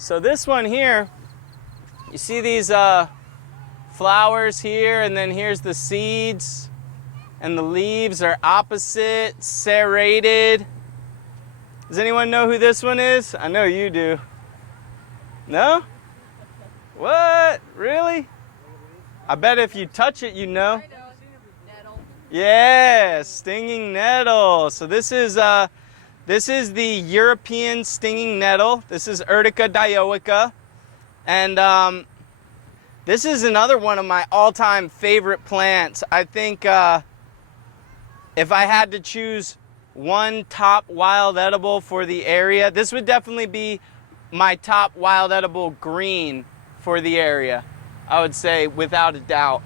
So this one here, you see these flowers here, and then here's the seeds, and the leaves are opposite, serrated. Does anyone know who this one is? I know you do. No? What? Really? I bet if you touch it, you know. Nettle. Yeah, stinging nettle. So this is the European stinging nettle. This is Urtica dioica. And this is another one of my all-time favorite plants. I think if I had to choose one top wild edible for the area, this would definitely be my top wild edible green for the area, I would say, without a doubt.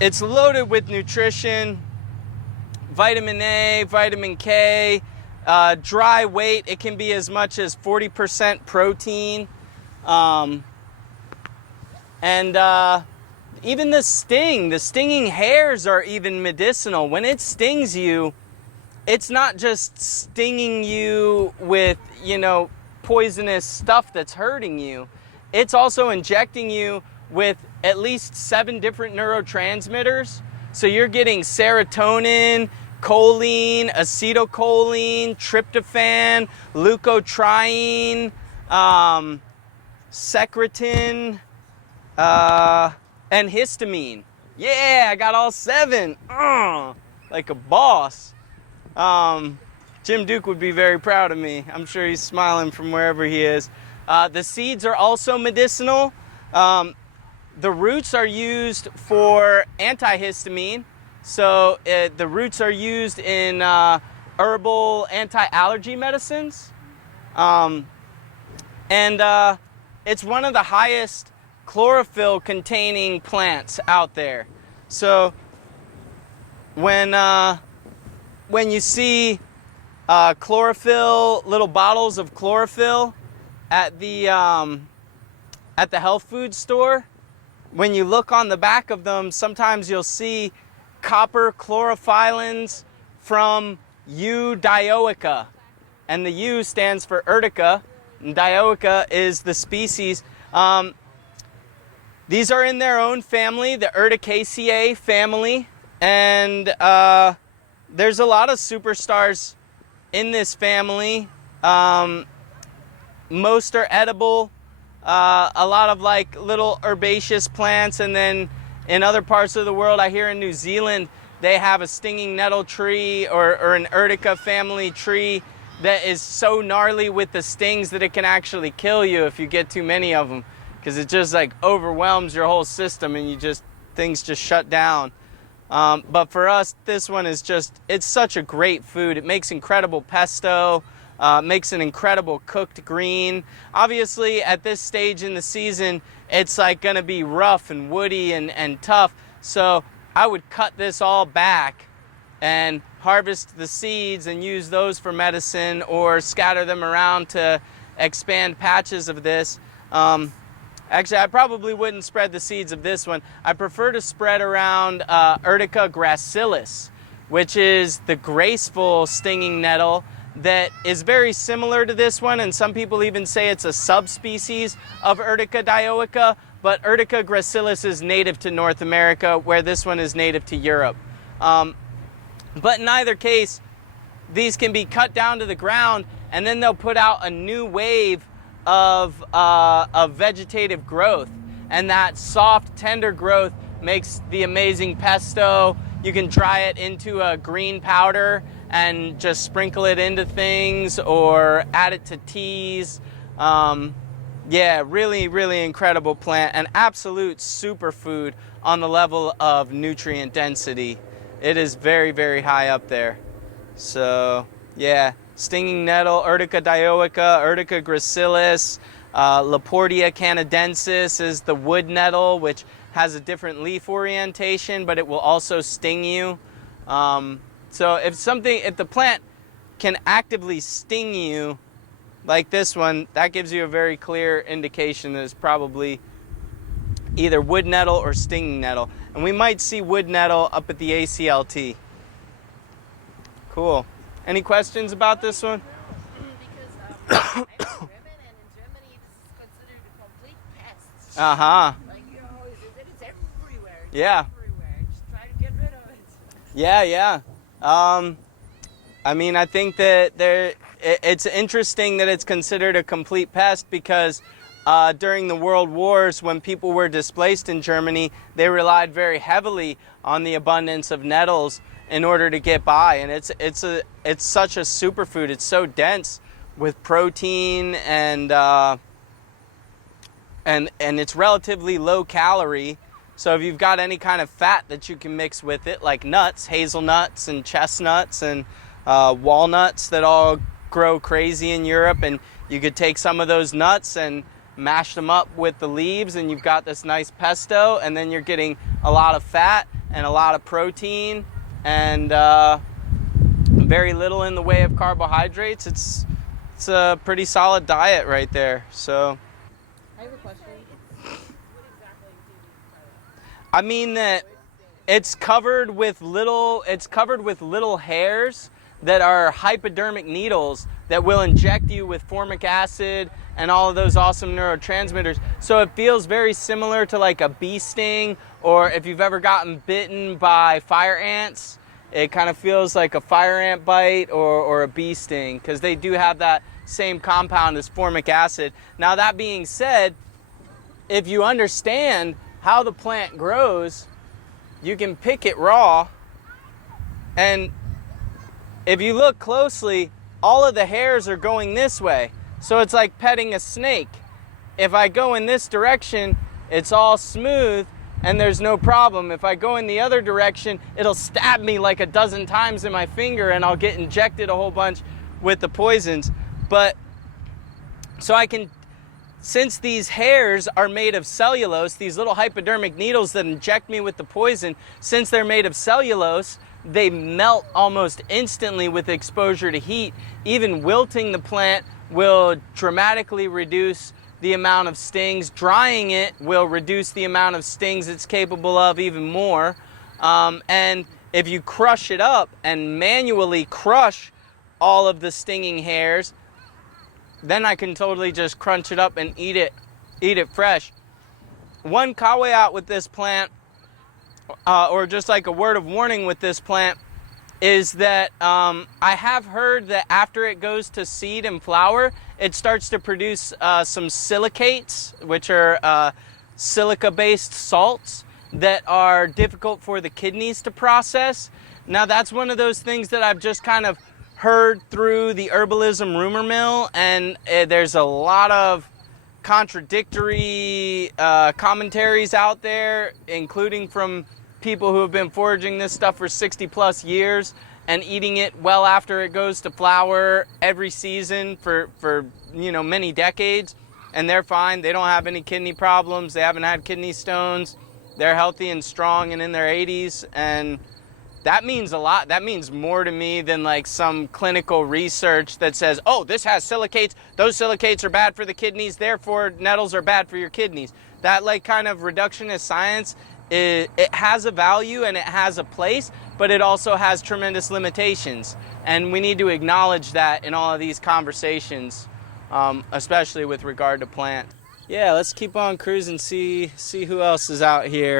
It's loaded with nutrition, vitamin A, vitamin K, dry weight. It can be as much as 40% protein. Even the stinging hairs are even medicinal. When it stings you, it's not just stinging you with, poisonous stuff that's hurting you. It's also injecting you with at least 7 different neurotransmitters. So you're getting serotonin, choline, acetylcholine, tryptophan, leukotriene, secretin, and histamine. Yeah, I got all 7. Like a boss. Jim Duke would be very proud of me. I'm sure he's smiling from wherever he is. The seeds are also medicinal. The roots are used for antihistamine. So the roots are used in herbal anti-allergy medicines. It's one of the highest chlorophyll containing plants out there. So when you see chlorophyll, little bottles of chlorophyll at the health food store, when you look on the back of them, sometimes you'll see copper chlorophyllan's from U. dioica. And the U stands for Urtica, and dioica is the species. These are in their own family, the Urticaceae family, and there's a lot of superstars in this family. Most are edible. A lot of like little herbaceous plants, and then in other parts of the world, I hear in New Zealand, they have a stinging nettle tree or an Urtica family tree that is so gnarly with the stings that it can actually kill you if you get too many of them, because it just like overwhelms your whole system and things just shut down. But for us, this one is it's such a great food. It makes incredible pesto, makes an incredible cooked green. Obviously, at this stage in the season, it's like gonna be rough and woody and tough. So I would cut this all back and harvest the seeds and use those for medicine, or scatter them around to expand patches of this. Actually, I probably wouldn't spread the seeds of this one. I prefer to spread around Urtica gracilis, which is the graceful stinging nettle that is very similar to this one, and some people even say it's a subspecies of Urtica dioica, but Urtica gracilis is native to North America, where this one is native to Europe. But in either case, these can be cut down to the ground, and then they'll put out a new wave of vegetative growth, and that soft, tender growth makes the amazing pesto. You can dry it into a green powder and just sprinkle it into things, or add it to teas. Yeah, really, really incredible plant, an absolute superfood on the level of nutrient density. It is very, very high up there. So yeah, stinging nettle, Urtica dioica, Urtica gracilis, Laportia canadensis is the wood nettle, which has a different leaf orientation, but it will also sting you. So if the plant can actively sting you, like this one, that gives you a very clear indication that it's probably either wood nettle or stinging nettle. And we might see wood nettle up at the ACLT. Cool. Any questions about this one? Because in Germany this is considered a complete pest. Uh-huh. Like, it's everywhere. It's Yeah. everywhere. Just try to get rid of it. Yeah, yeah. I mean, I think that it's interesting that it's considered a complete pest because during the World Wars, when people were displaced in Germany, they relied very heavily on the abundance of nettles in order to get by. And it's such a superfood. It's so dense with protein and it's relatively low calorie. So if you've got any kind of fat that you can mix with it, like nuts, hazelnuts and chestnuts and walnuts that all grow crazy in Europe, and you could take some of those nuts and mash them up with the leaves, and you've got this nice pesto, and then you're getting a lot of fat and a lot of protein and very little in the way of carbohydrates. It's a pretty solid diet right there. So I have a question. I mean that it's covered with little hairs that are hypodermic needles that will inject you with formic acid and all of those awesome neurotransmitters. So it feels very similar to like a bee sting, or if you've ever gotten bitten by fire ants, it kind of feels like a fire ant bite or a bee sting, because they do have that same compound as formic acid. Now, that being said, if you understand how the plant grows, you can pick it raw, and if you look closely, all of the hairs are going this way. So it's like petting a snake. If I go in this direction, it's all smooth and there's no problem. If I go in the other direction, it'll stab me like a dozen times in my finger and I'll get injected a whole bunch with the poisons. But so since these hairs are made of cellulose, these little hypodermic needles that inject me with the poison, since they're made of cellulose, they melt almost instantly with exposure to heat. Even wilting the plant will dramatically reduce the amount of stings. Drying it will reduce the amount of stings it's capable of even more. And if you crush it up and manually crush all of the stinging hairs, then I can totally just crunch it up and eat it fresh. One caveat with this plant, or just like a word of warning with this plant, is that I have heard that after it goes to seed and flower, it starts to produce some silicates, which are silica-based salts that are difficult for the kidneys to process. Now, that's one of those things that I've just kind of heard through the herbalism rumor mill, and there's a lot of contradictory commentaries out there, including from people who have been foraging this stuff for 60 plus years and eating it well after it goes to flower every season for many decades, and they're fine. They don't have any kidney problems. They haven't had kidney stones. They're healthy and strong and in their 80s, and that means a lot. That means more to me than like some clinical research that says, oh, this has silicates, those silicates are bad for the kidneys, therefore nettles are bad for your kidneys. That like kind of reductionist science, it has a value and it has a place, but it also has tremendous limitations. And we need to acknowledge that in all of these conversations, especially with regard to plant. Yeah, let's keep on cruising, see who else is out here.